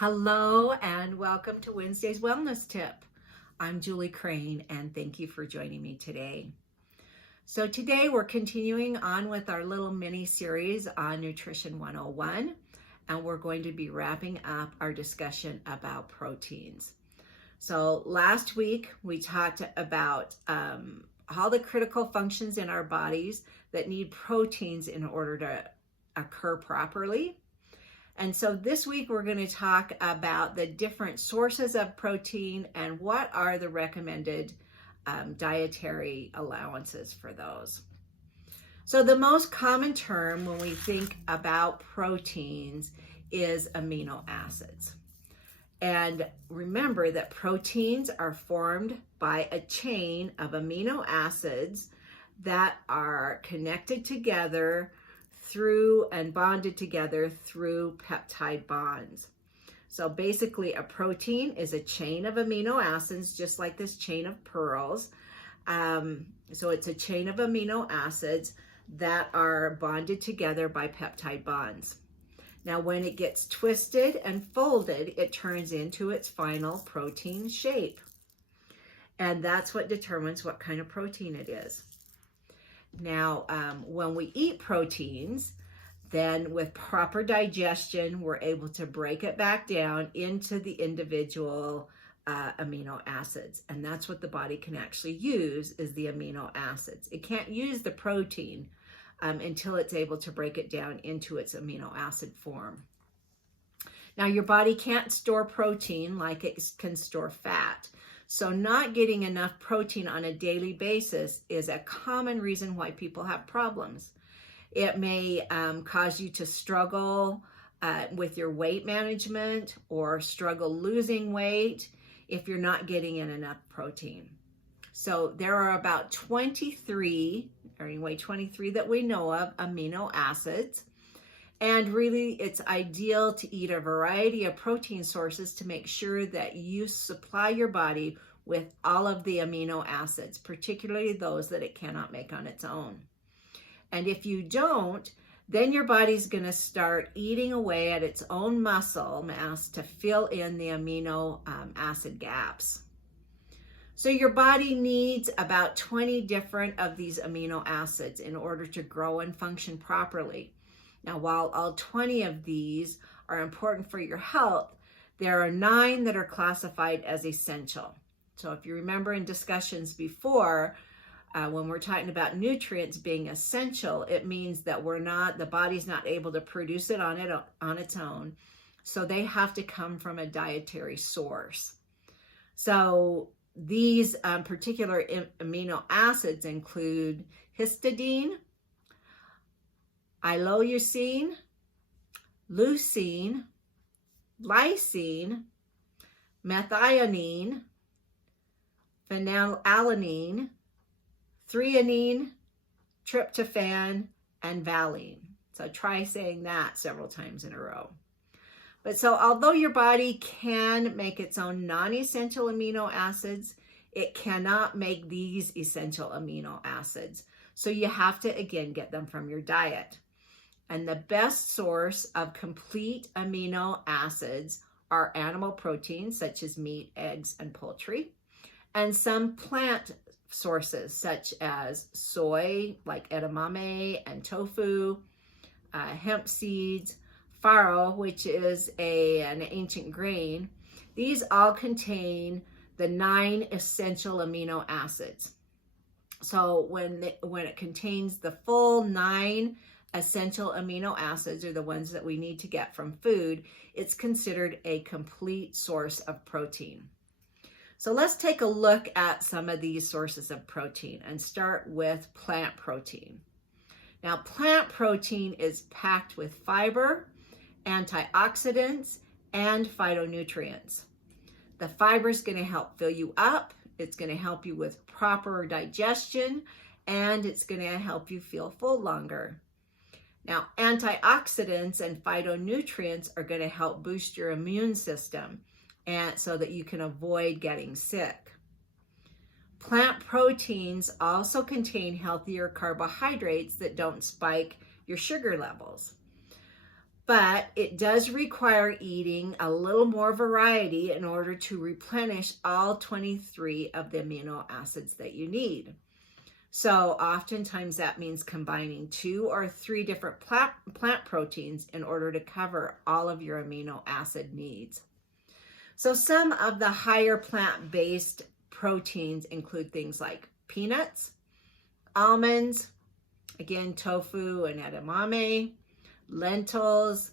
Hello and welcome to Wednesday's Wellness Tip. I'm Julie Crane and thank you for joining me today. So today we're continuing on with our little mini series on Nutrition 101, and we're going to be wrapping up our discussion about proteins. So last week we talked about all the critical functions in our bodies that need proteins in order to occur properly. And so this week we're going to talk about the different sources of protein and what are the recommended dietary allowances for those. So the most common term when we think about proteins is amino acids. And remember that proteins are formed by a chain of amino acids that are connected together through and bonded together through peptide bonds. So basically a protein is a chain of amino acids, just like this chain of pearls. So it's a chain of amino acids that are bonded together by peptide bonds. Now when it gets twisted and folded, it turns into its final protein shape. And that's what determines what kind of protein it is. Now, when we eat proteins, then with proper digestion, we're able to break it back down into the individual amino acids. And that's what the body can actually use, is the amino acids. It can't use the protein until it's able to break it down into its amino acid form. Now, your body can't store protein like it can store fat. So not getting enough protein on a daily basis is a common reason why people have problems. It may cause you to struggle with your weight management or struggle losing weight if you're not getting in enough protein. So there are about 23 that we know of, amino acids. And really, it's ideal to eat a variety of protein sources to make sure that you supply your body with all of the amino acids, particularly those that it cannot make on its own. And if you don't, then your body's going to start eating away at its own muscle mass to fill in the amino acid gaps. So your body needs about 20 different of these amino acids in order to grow and function properly. Now, while all 20 of these are important for your health, there are 9 that are classified as essential. So if you remember in discussions before, when we're talking about nutrients being essential, it means that the body's not able to produce it on its own. So they have to come from a dietary source. So these particular amino acids include histidine, isoleucine, leucine, lysine, methionine, phenylalanine, threonine, tryptophan, and valine. So try saying that several times in a row. But so although your body can make its own non-essential amino acids, it cannot make these essential amino acids. So you have to, again, get them from your diet. And the best source of complete amino acids are animal proteins, such as meat, eggs, and poultry, and some plant sources, such as soy, like edamame and tofu, hemp seeds, farro, which is an ancient grain. These all contain the 9 essential amino acids. So when it contains the full 9 essential amino acids, are the ones that we need to get from food, it's considered a complete source of protein. So let's take a look at some of these sources of protein and start with plant protein. Now, plant protein is packed with fiber, antioxidants, and phytonutrients. The fiber is going to help fill you up, it's going to help you with proper digestion, and it's going to help you feel full longer. Now, antioxidants and phytonutrients are going to help boost your immune system, and so that you can avoid getting sick. Plant proteins also contain healthier carbohydrates that don't spike your sugar levels. But it does require eating a little more variety in order to replenish all 23 of the amino acids that you need. So oftentimes that means combining 2 or 3 different plant proteins in order to cover all of your amino acid needs. So some of the higher plant-based proteins include things like peanuts, almonds, again, tofu and edamame, lentils,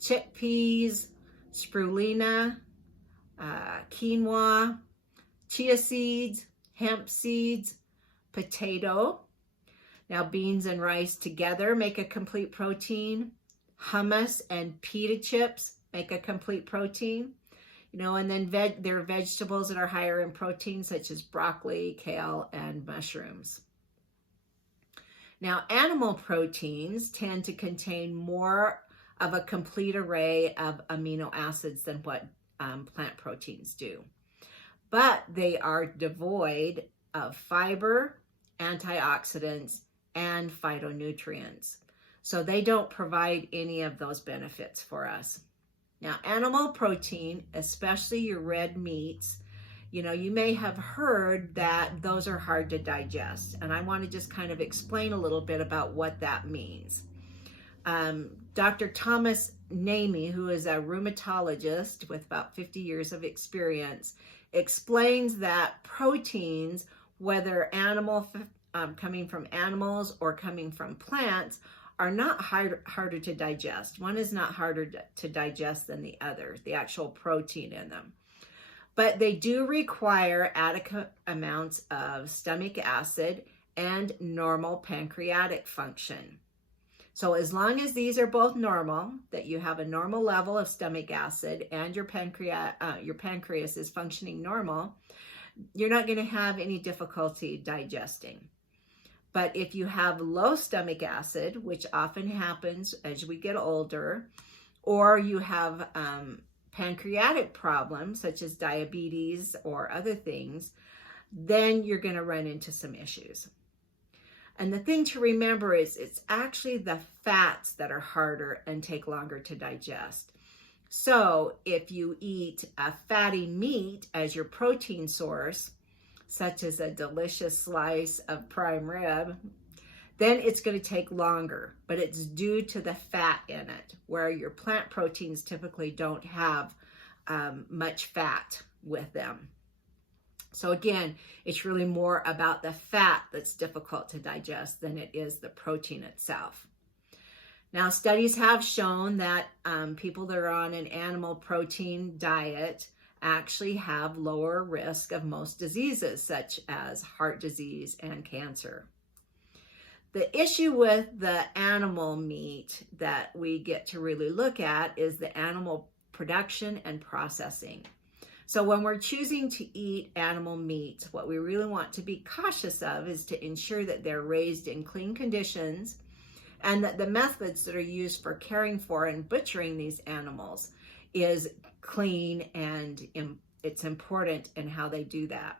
chickpeas, spirulina, quinoa, chia seeds, hemp seeds, potato. Now, beans and rice together make a complete protein. Hummus and pita chips make a complete protein. And then there are vegetables that are higher in protein, such as broccoli, kale, and mushrooms. Now, animal proteins tend to contain more of a complete array of amino acids than what plant proteins do. But they are devoid of fiber, antioxidants, and phytonutrients. So they don't provide any of those benefits for us. Now, animal protein, especially your red meats, you may have heard that those are hard to digest. And I want to just kind of explain a little bit about what that means. Dr. Thomas Namey, who is a rheumatologist with about 50 years of experience, explains that proteins, whether coming from animals or coming from plants, are not harder to digest. One is not harder to digest than the other, the actual protein in them. But they do require adequate amounts of stomach acid and normal pancreatic function. So as long as these are both normal, that you have a normal level of stomach acid and your pancreas is functioning normal, you're not going to have any difficulty digesting. But if you have low stomach acid, which often happens as we get older, or you have pancreatic problems such as diabetes or other things, then you're going to run into some issues. And the thing to remember is it's actually the fats that are harder and take longer to digest. So if you eat a fatty meat as your protein source, such as a delicious slice of prime rib, then it's going to take longer, but it's due to the fat in it, where your plant proteins typically don't have much fat with them. So again, it's really more about the fat that's difficult to digest than it is the protein itself. Now, studies have shown that people that are on an animal protein diet actually have lower risk of most diseases, such as heart disease and cancer. The issue with the animal meat that we get to really look at is the animal production and processing. So when we're choosing to eat animal meat, what we really want to be cautious of is to ensure that they're raised in clean conditions and that the methods that are used for caring for and butchering these animals is clean, and it's important in how they do that.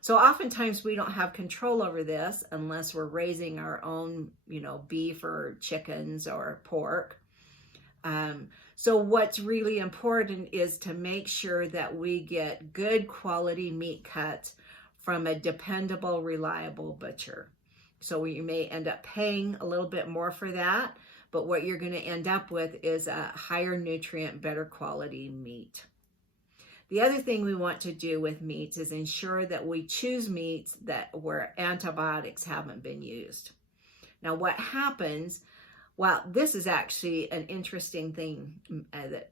So oftentimes we don't have control over this unless we're raising our own, beef or chickens or pork. So what's really important is to make sure that we get good quality meat cuts from a dependable, reliable butcher. So you may end up paying a little bit more for that, but what you're going to end up with is a higher nutrient, better quality meat. The other thing we want to do with meats is ensure that we choose meats where antibiotics haven't been used. Now, what happens, well, this is actually an interesting thing that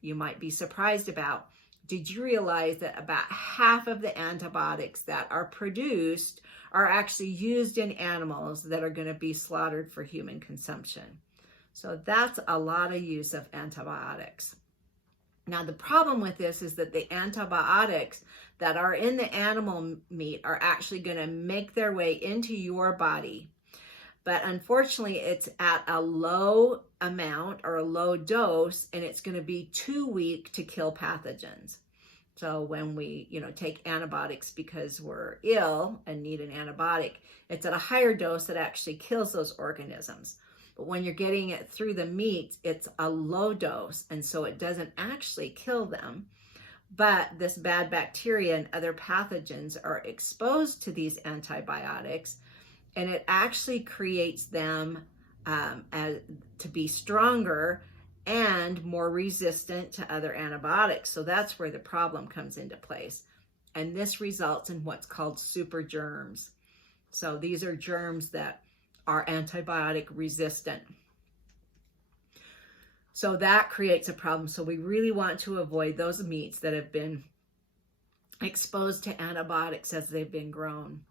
you might be surprised about. Did you realize that about half of the antibiotics that are produced are actually used in animals that are going to be slaughtered for human consumption? So that's a lot of use of antibiotics. Now, the problem with this is that the antibiotics that are in the animal meat are actually going to make their way into your body. But unfortunately, it's at a low amount or a low dose, and it's going to be too weak to kill pathogens. So when we, take antibiotics because we're ill and need an antibiotic, it's at a higher dose that actually kills those organisms. But when you're getting it through the meats, it's a low dose, and so it doesn't actually kill them. But this bad bacteria and other pathogens are exposed to these antibiotics, and it actually creates them to be stronger and more resistant to other antibiotics. So that's where the problem comes into place. And this results in what's called super germs. So these are germs that are antibiotic resistant. So that creates a problem. So we really want to avoid those meats that have been exposed to antibiotics as they've been grown.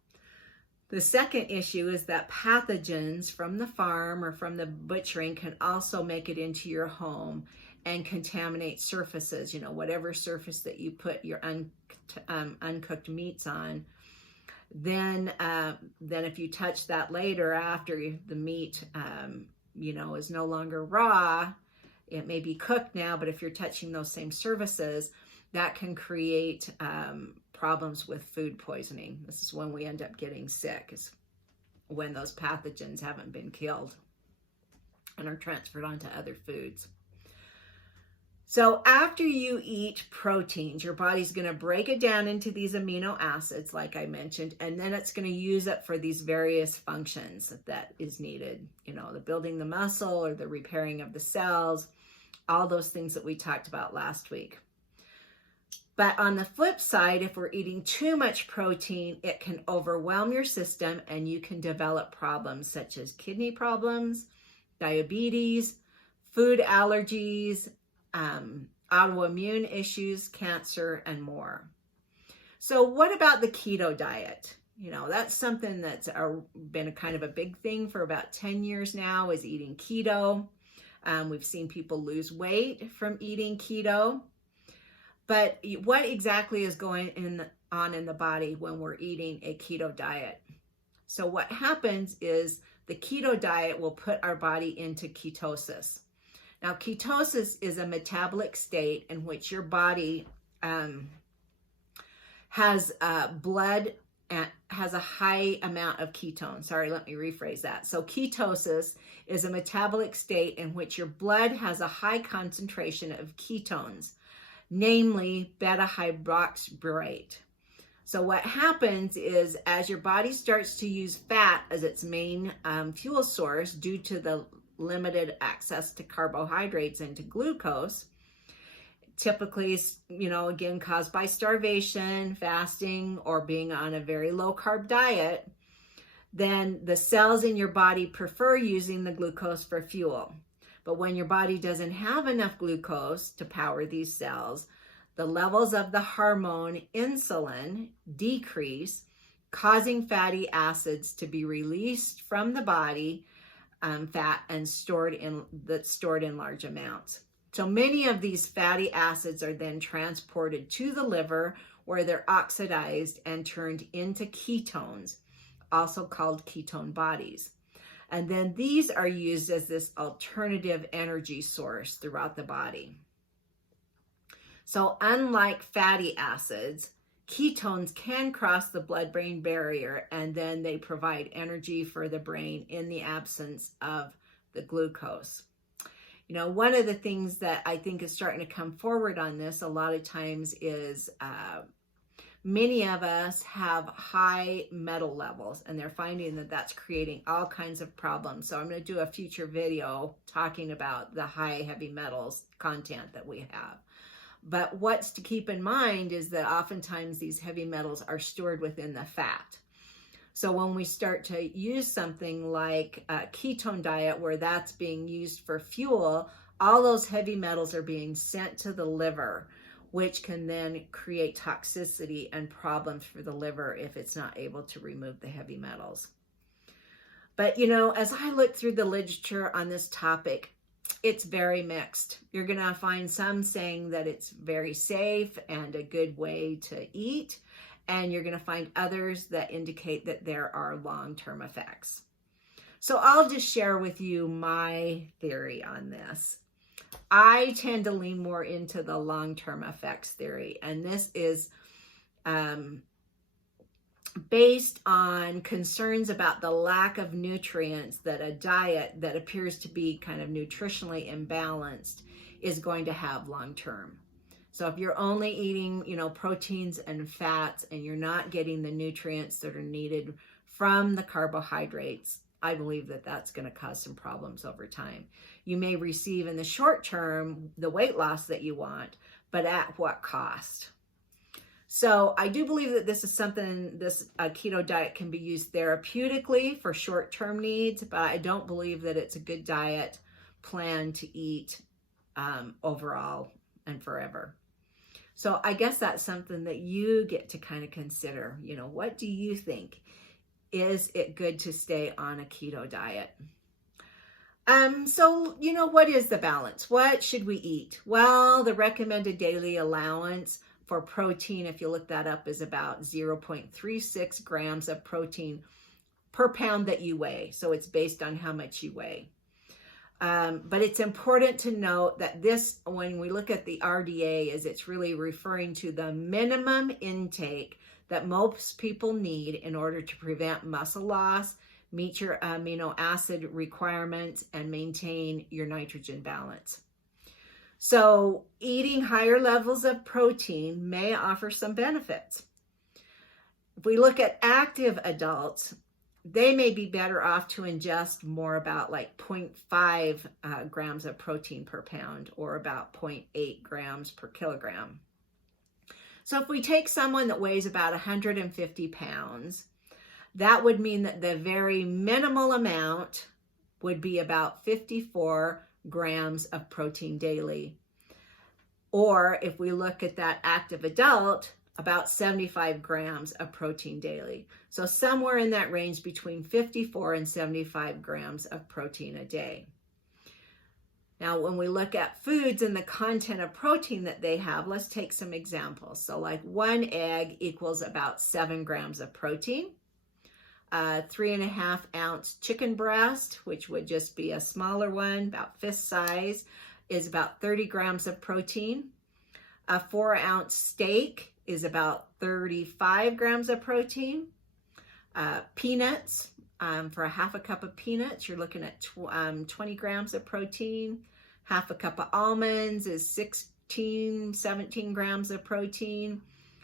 The second issue is that pathogens from the farm or from the butchering can also make it into your home and contaminate surfaces, whatever surface that you put your uncooked meats on. Then if you touch that later after the meat, is no longer raw, it may be cooked now, but if you're touching those same surfaces, that can create problems with food poisoning. This is when we end up getting sick, is when those pathogens haven't been killed and are transferred onto other foods. So after you eat proteins, your body's going to break it down into these amino acids, like I mentioned, and then it's going to use it for these various functions that is needed, the building the muscle or the repairing of the cells, all those things that we talked about last week. But on the flip side, if we're eating too much protein, it can overwhelm your system and you can develop problems such as kidney problems, diabetes, food allergies, autoimmune issues, cancer, and more. So what about the keto diet? That's something that's been kind of a big thing for about 10 years now, is eating keto. We've seen people lose weight from eating keto. But what exactly is going on in the body when we're eating a keto diet? So what happens is the keto diet will put our body into ketosis. Now, ketosis is a metabolic state in which your body has blood and has a high amount of ketones. Sorry, let me rephrase that. So ketosis is a metabolic state in which your blood has a high concentration of ketones, namely beta-hydroxybutyrate. So what happens is, as your body starts to use fat as its main fuel source due to the limited access to carbohydrates and to glucose, typically, again, caused by starvation, fasting, or being on a very low carb diet, then the cells in your body prefer using the glucose for fuel. But when your body doesn't have enough glucose to power these cells, the levels of the hormone insulin decrease, causing fatty acids to be released from the body, fat, and stored in large amounts. So many of these fatty acids are then transported to the liver, where they're oxidized and turned into ketones, also called ketone bodies. And then these are used as this alternative energy source throughout the body. So unlike fatty acids, ketones can cross the blood-brain barrier, and then they provide energy for the brain in the absence of the glucose. One of the things that I think is starting to come forward on this a lot of times is many of us have high metal levels, and they're finding that that's creating all kinds of problems. So I'm going to do a future video talking about the high heavy metals content that we have. But what's to keep in mind is that oftentimes these heavy metals are stored within the fat. So when we start to use something like a ketone diet, where that's being used for fuel, all those heavy metals are being sent to the liver, which can then create toxicity and problems for the liver if it's not able to remove the heavy metals. But, as I look through the literature on this topic, it's very mixed. You're going to find some saying that it's very safe and a good way to eat, and you're going to find others that indicate that there are long-term effects. So I'll just share with you my theory on this. I tend to lean more into the long-term effects theory, and this is based on concerns about the lack of nutrients that a diet that appears to be kind of nutritionally imbalanced is going to have long term. So if you're only eating, proteins and fats and you're not getting the nutrients that are needed from the carbohydrates, I believe that that's going to cause some problems over time. You may receive in the short term the weight loss that you want, but at what cost? So I do believe that this is something, this keto diet can be used therapeutically for short-term needs, but I don't believe that it's a good diet plan to eat overall and forever. So I guess that's something that you get to kind of consider. What do you think? Is it good to stay on a keto diet? So, what is the balance? What should we eat? Well, the recommended daily allowance for protein, if you look that up, is about 0.36 grams of protein per pound that you weigh. So it's based on how much you weigh. But it's important to note that this, when we look at the RDA, it's really referring to the minimum intake that most people need in order to prevent muscle loss, meet your amino acid requirements, and maintain your nitrogen balance. So eating higher levels of protein may offer some benefits. If we look at active adults, they may be better off to ingest more, about like 0.5 grams of protein per pound, or about 0.8 grams per kilogram. So if we take someone that weighs about 150 pounds, that would mean that the very minimal amount would be about 54 grams of protein daily. Or if we look at that active adult, about 75 grams of protein daily. So somewhere in that range between 54 and 75 grams of protein a day. Now, when we look at foods and the content of protein that they have, let's take some examples. So like 1 egg equals about 7 grams of protein. 3.5 ounce chicken breast, which would just be a smaller one, about fist size, is about 30 grams of protein. A 4 ounce steak is about 35 grams of protein. Peanuts, for a half a cup of peanuts, you're looking at 20 grams of protein. Half a cup of almonds is 17 grams of protein.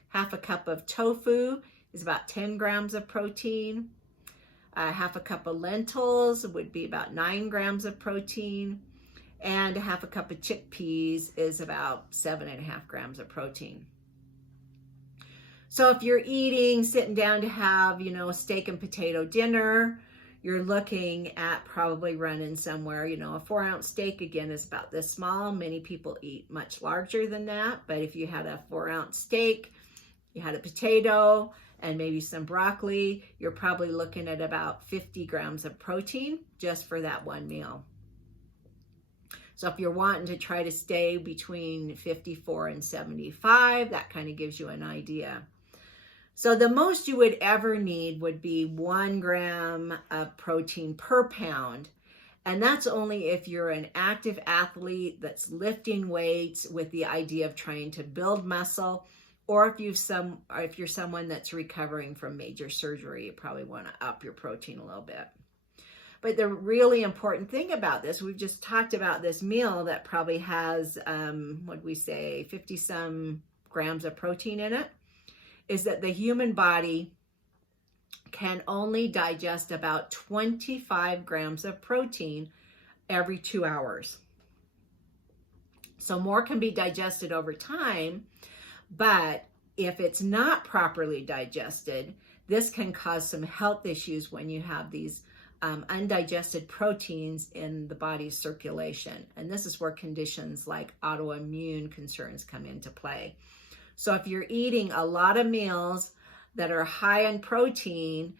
Half a cup of tofu is about 10 grams of protein. Half a cup of lentils would be about 9 grams of protein. And a half a cup of chickpeas is about 7.5 grams of protein. So if you're sitting down to have, a steak and potato dinner, you're looking at probably running somewhere, a 4 ounce steak again is about this small. Many people eat much larger than that. But if you had a 4 ounce steak, you had a potato and maybe some broccoli, you're probably looking at about 50 grams of protein just for that one meal. So if you're wanting to try to stay between 54 and 75, that kind of gives you an idea. So the most you would ever need would be 1 gram of protein per pound. And that's only if you're an active athlete that's lifting weights with the idea of trying to build muscle, or if you're someone that's recovering from major surgery, you probably want to up your protein a little bit. But the really important thing about this, we've just talked about this meal that probably has, 50 some grams of protein in it, is that the human body can only digest about 25 grams of protein every 2 hours. So more can be digested over time, but if it's not properly digested, this can cause some health issues when you have these undigested proteins in the body's circulation. And this is where conditions like autoimmune concerns come into play. So if you're eating a lot of meals that are high in protein,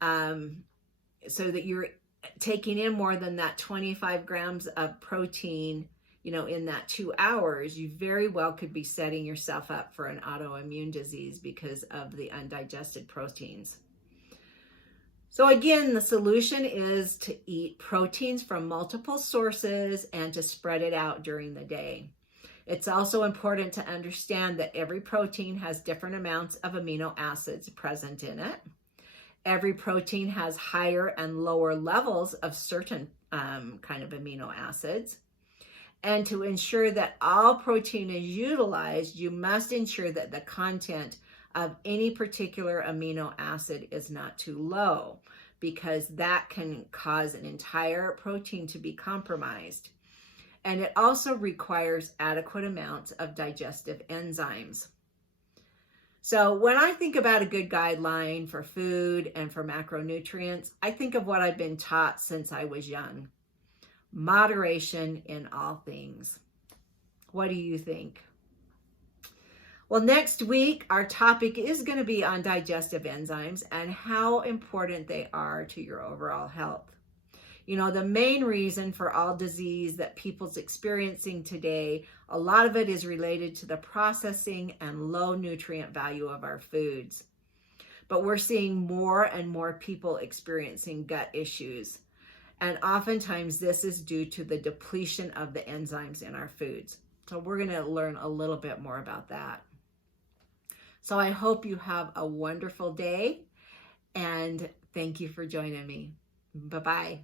so that you're taking in more than that 25 grams of protein, in that 2 hours, you very well could be setting yourself up for an autoimmune disease because of the undigested proteins. So again, the solution is to eat proteins from multiple sources and to spread it out during the day. It's also important to understand that every protein has different amounts of amino acids present in it. Every protein has higher and lower levels of certain kind of amino acids. And to ensure that all protein is utilized, you must ensure that the content of any particular amino acid is not too low, because that can cause an entire protein to be compromised. And it also requires adequate amounts of digestive enzymes. So when I think about a good guideline for food and for macronutrients, I think of what I've been taught since I was young. Moderation in all things. What do you think? Well, next week, our topic is going to be on digestive enzymes and how important they are to your overall health. You know, the main reason for all disease that people's experiencing today, a lot of it is related to the processing and low nutrient value of our foods. But we're seeing more and more people experiencing gut issues. And oftentimes this is due to the depletion of the enzymes in our foods. So we're going to learn a little bit more about that. So I hope you have a wonderful day, and thank you for joining me. Bye-bye.